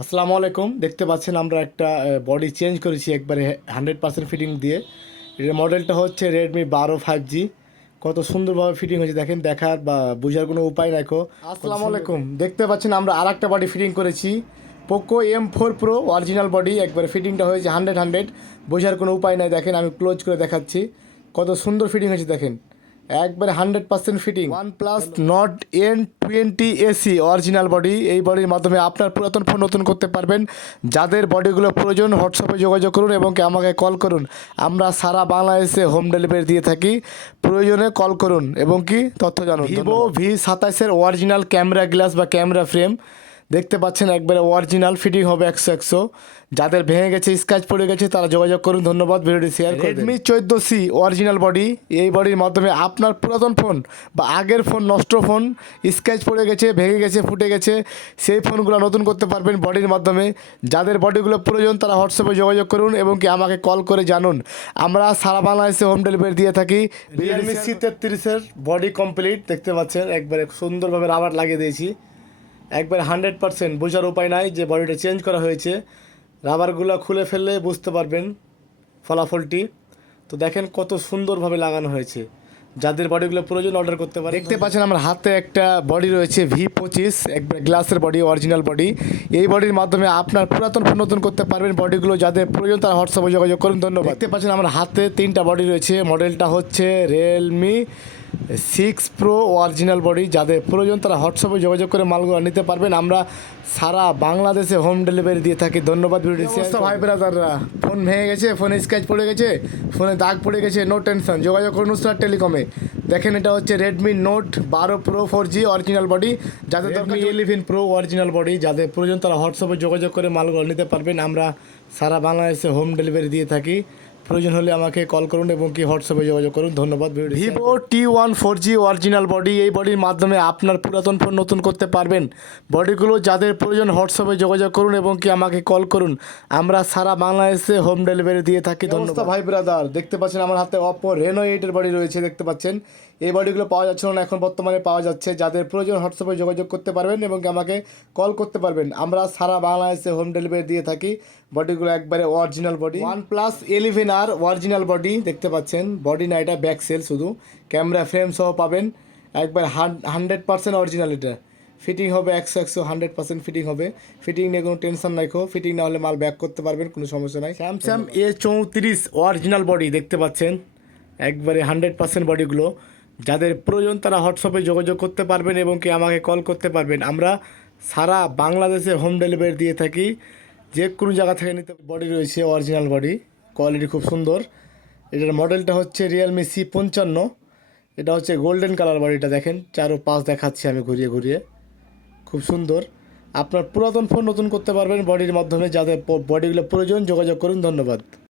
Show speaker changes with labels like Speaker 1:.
Speaker 1: আসসালামু আলাইকুম। দেখতে পাচ্ছেন আমরা একটা বডি চেঞ্জ করেছি একবারে হান্ড্রেড পার্সেন্ট ফিটিং দিয়ে। এর মডেলটা হচ্ছে রেডমি বারো ফাইভ জি কত সুন্দরভাবে ফিটিং হয়েছে। দেখেন দেখার বা বোঝার কোনো উপায় রাখো আসসালামু আলাইকুম। দেখতে পাচ্ছেন আমরা আর একটা বডি ফিটিং করেছি। Poco M four Pro original body একবারে ফিটিংটা হয়েছে হান্ড্রেড হান্ড্রেড বোঝার কোনো উপায় নাই। দেখেন আমি ক্লোজ করে দেখাচ্ছি। কত সুন্দর ফিটিং হয়েছে দেখেন। একবারে hundred percent fitting. One Plus Nord N twenty SE original body এই বডির মাধ্যমে আপনার পুরাতন ফোন নতুন করতে পারবেন। যাদের বডিগুলো প্রয়োজন হোয়াটসঅ্যাপে যোগাযোগ করুন এবং কি আমাকে কল করুন। আমরা সারা বাংলাদেশে হোম ডেলিভারি দিয়ে থাকি। প্রয়োজনে কল করুন এবং কি তথ্য জানুন। ভিভো ভি সাতাইশের অরিজিনাল ক্যামেরা গ্লাস বা ক্যামেরা ফ্রেম দেখতে পাচ্ছেন একবারে অরিজিনাল ফিটিং হবে একশো একশো। যাদের ভেঙে গেছে স্ক্র্যাচ পড়ে গেছে তারা যোগাযোগ করুন। ধন্যবাদ ভিডিওটি শেয়ার করুন রেডমি চোদ্দ সি অরিজিনাল বডি এই বডির মাধ্যমে আপনার পুরাতন ফোন বা আগের ফোন নষ্ট ফোন স্ক্র্যাচ পড়ে গেছে ভেঙে গেছে ফুটে গেছে সেই ফোনগুলো নতুন করতে পারবেন বডির মাধ্যমে। যাদের বডিগুলো প্রয়োজন তারা হোয়াটসঅ্যাপে যোগাযোগ করুন এবং কি আমাকে কল করে জানুন। আমরা সারা বাংলাদেশে হোম ডেলিভারি দিয়ে থাকি। রিয়েলমি সি তেত্রিশের বডি কমপ্লিট দেখতে পাচ্ছেন একবারে সুন্দরভাবে রাবার লাগিয়ে দিয়েছি। একবার হান্ড্রেড পার্সেন্ট বোঝার উপায় নাই যে বডিটা চেঞ্জ করা হয়েছে। রাবারগুলো খুলে ফেললে বুঝতে পারবেন ফলাফলটি। তো দেখেন কত সুন্দরভাবে লাগানো হয়েছে। যাদের বডিগুলো প্রয়োজন অর্ডার করতে পারে দেখতে পাচ্ছেন আমার হাতে একটা বডি রয়েছে ভি পঁচিশ একবার গ্লাসের বডি অরিজিনাল বডি। এই বডির মাধ্যমে আপনার পুরাতন নতুন করতে পারবেন বডিগুলো। যাদের প্রয়োজন তারা হোয়াটসঅ্যাপে যোগাযোগ করুন। ধন্যবাদ। দেখতে পাচ্ছেন আমার হাতে তিনটা বডি রয়েছে। মডেলটা হচ্ছে Realme six Pro original body. যাদের প্রয়োজন তারা হোয়াটসঅ্যাপে যোগাযোগ করে মালগুলো নিতে পারবেন। আমরা সারা বাংলাদেশে হোম ডেলিভারি দিয়ে থাকি। ধন্যবাদ ভাই ব্রাদাররা? ফোন ভেঙে গেছে ফোনে স্ক্র্যাচ পড়ে গেছে ফোনে দাগ পড়ে গেছে নো টেনশন যোগাযোগ করুন স্টার টেলিকমে দেখেন এটা হচ্ছে রেডমি নোট বারো Pro four G original body যাদের দরকার ইলেভেন প্রো অরিজিনাল বডি যাদের প্রয়োজন তারা হোয়াটসঅ্যাপে যোগাযোগ করে মালগুলো নিতে পারবেন। আমরা সারা বাংলাদেশে হোম ডেলিভারি দিয়ে থাকি। প্রয়োজন হলে আমাকে কল করুন এবং কি হোয়াটসঅ্যাপে যোগাযোগ করুন। ধন্যবাদ Vivo T one four G original body এই বডির মাধ্যমে আপনার পুরাতন ফোন নতুন করতে পারবেন। বডিগুলো যাদের প্রয়োজন হোয়াটসঅ্যাপে যোগাযোগ করুন এবং কি আমাকে কল করুন। আমরা সারা বাংলাদেশে হোম ডেলিভারি দিয়ে থাকি। ধন্যবাদ। ভাই ব্রাদার দেখতে পাচ্ছেন আমার হাতে অপো রেনো এইটের বডি রয়েছে দেখতে পাচ্ছেন। এই বডিগুলো পাওয়া যাচ্ছে না, এখন বর্তমানে পাওয়া যাচ্ছে। যাদের প্রয়োজন হোয়াটসঅ্যাপে যোগাযোগ করতে পারবেন এবং আমাকে কল করতে পারবেন। আমরা সারা বাংলাদেশে হোম ডেলিভারি দিয়ে থাকি। বডিগুলো একবারে original body One Plus eleven আর অরিজিনাল বডি দেখতে পাচ্ছেন? বডি না, এটা ব্যাক সেল শুধু। ক্যামেরা ফ্রেম সহ পাবেন। একবার হান্ড্রেড পার্সেন্ট অরিজিনাল এটা। ফিটিং হবে একশো একশো হান্ড্রেড পার্সেন্ট ফিটিং হবে। ফিটিং নিয়ে কোনো টেনশন রাখো ফিটিং না হলে মাল ব্যাক করতে পারবেন, কোনো সমস্যা নাই। স্যামসাং এ চৌত্রিশ অরিজিনাল বডি দেখতে পাচ্ছেন? একবারে হান্ড্রেড পার্সেন্ট বডিগুলো যাদের প্রয়োজন তারা হোয়াটসঅ্যাপে যোগাযোগ করতে পারবেন এবং কি আমাকে কল করতে পারবেন। আমরা সারা বাংলাদেশে হোম ডেলিভারি দিয়ে থাকি। যে কোনো জায়গা থেকে নিতে বডি রয়েছে অরিজিনাল বডি কোয়ালিটি খুব সুন্দর। এটার মডেলটা হচ্ছে রিয়েলমি সি পঞ্চান্ন। এটা হচ্ছে গোল্ডেন কালার বডিটা দেখেন। চারো পাঁচ দেখাচ্ছি আমি ঘুরিয়ে ঘুরিয়ে। খুব সুন্দর। আপনার পুরাতন ফোন নতুন করতে পারবেন। বডির মাধ্যমে যাদের বডিগুলো প্রয়োজন যোগাযোগ করুন। ধন্যবাদ।